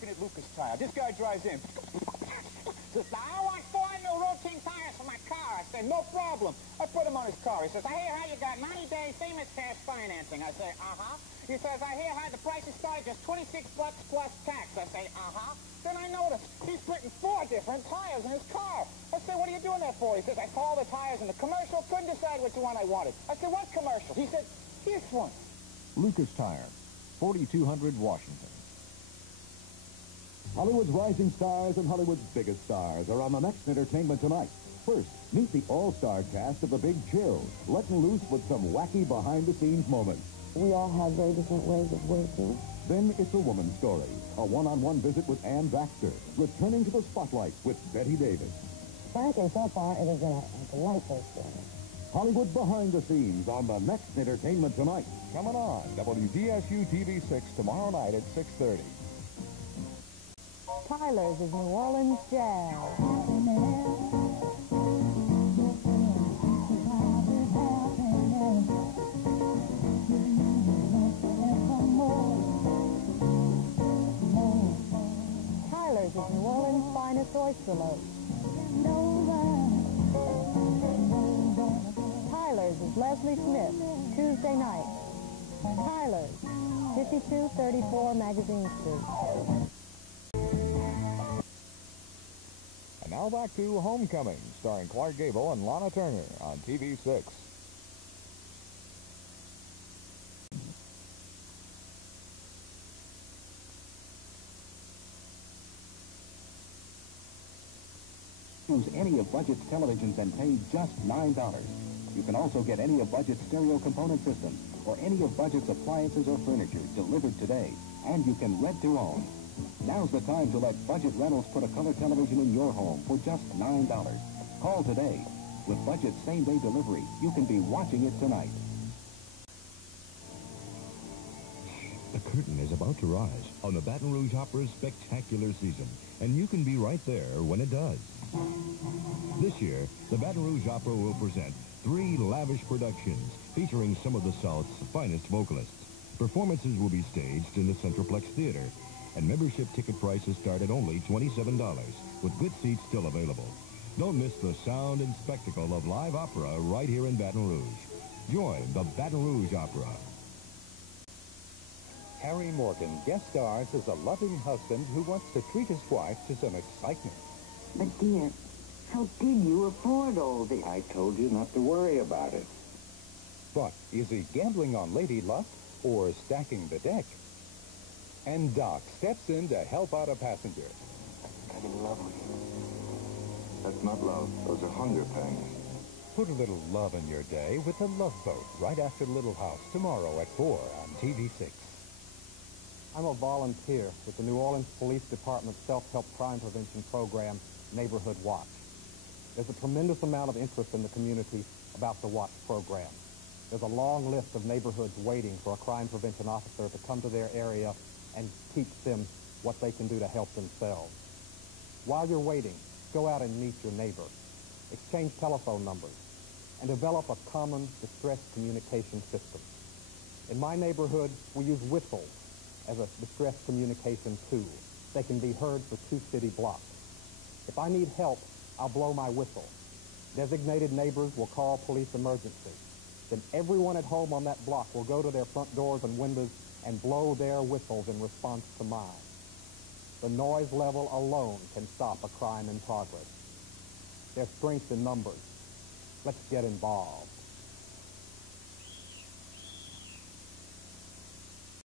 working at Lucas Tire. This guy drives in. Says, I want 4 new routine tires for my car. I said, no problem. I put him on his car. He says, I hear how you got 90-day famous cash financing. I say, uh-huh. He says, I hear how the prices start at just $26 plus tax. I say, uh-huh. Then I notice he's putting 4 different tires in his car. I say, what are you doing that for? He says, I saw the tires in the commercial, couldn't decide which one I wanted. I said, what commercial? He said, this one. Lucas Tire, 4200 Washington. Hollywood's rising stars and Hollywood's biggest stars are on the next Entertainment Tonight. First, meet the all-star cast of The Big Chill, letting loose with some wacky behind-the-scenes moments. We all have very different ways of working. Then It's a Woman's Story, a one-on-one visit with Ann Baxter, returning to the spotlight with Betty Davis. Frankly, so far, it has been a delightful experience. Hollywood behind the scenes on the next Entertainment Tonight. Coming on WDSU TV6 tomorrow night at 6:30. Tyler's is New Orleans Jazz. Tyler's is New Orleans' finest oyster loaf. Tyler's is Leslie Smith, Tuesday night. Tyler's, 5234 Magazine Street. And now back to Homecoming, starring Clark Gable and Lana Turner on TV6. Choose any of Budget's televisions and pay just $9. You can also get any of Budget's stereo component systems or any of Budget's appliances or furniture delivered today, and you can rent to own. Now's the time to let Budget Rentals put a color television in your home for just $9. Call today. With Budget's same-day delivery, you can be watching it tonight. The curtain is about to rise on the Baton Rouge Opera's spectacular season, and you can be right there when it does. This year, the Baton Rouge Opera will present 3 lavish productions featuring some of the South's finest vocalists. Performances will be staged in the Centroplex Theater, and membership ticket prices start at only $27, with good seats still available. Don't miss the sound and spectacle of live opera right here in Baton Rouge. Join the Baton Rouge Opera. Harry Morgan guest stars as a loving husband who wants to treat his wife to some excitement. But, dear, how did you afford all this? I told you not to worry about it. But is he gambling on Lady Luck or stacking the deck? And Doc steps in to help out a passenger. I'm in love with you. That's not love. Those are hunger pangs. Put a little love in your day with The Love Boat right after Little House tomorrow at 4 on TV6. I'm a volunteer with the New Orleans Police Department's self-help crime prevention program, Neighborhood Watch. There's a tremendous amount of interest in the community about the Watch program. There's a long list of neighborhoods waiting for a crime prevention officer to come to their area and teach them what they can do to help themselves. While you're waiting, go out and meet your neighbor, exchange telephone numbers, and develop a common distress communication system. In my neighborhood, we use whistles as a distress communication tool. They can be heard for 2 city blocks. If I need help, I'll blow my whistle. Designated neighbors will call police emergency. Then everyone at home on that block will go to their front doors and windows and blow their whistles in response to mine. The noise level alone can stop a crime in progress. There's strength in numbers. Let's get involved.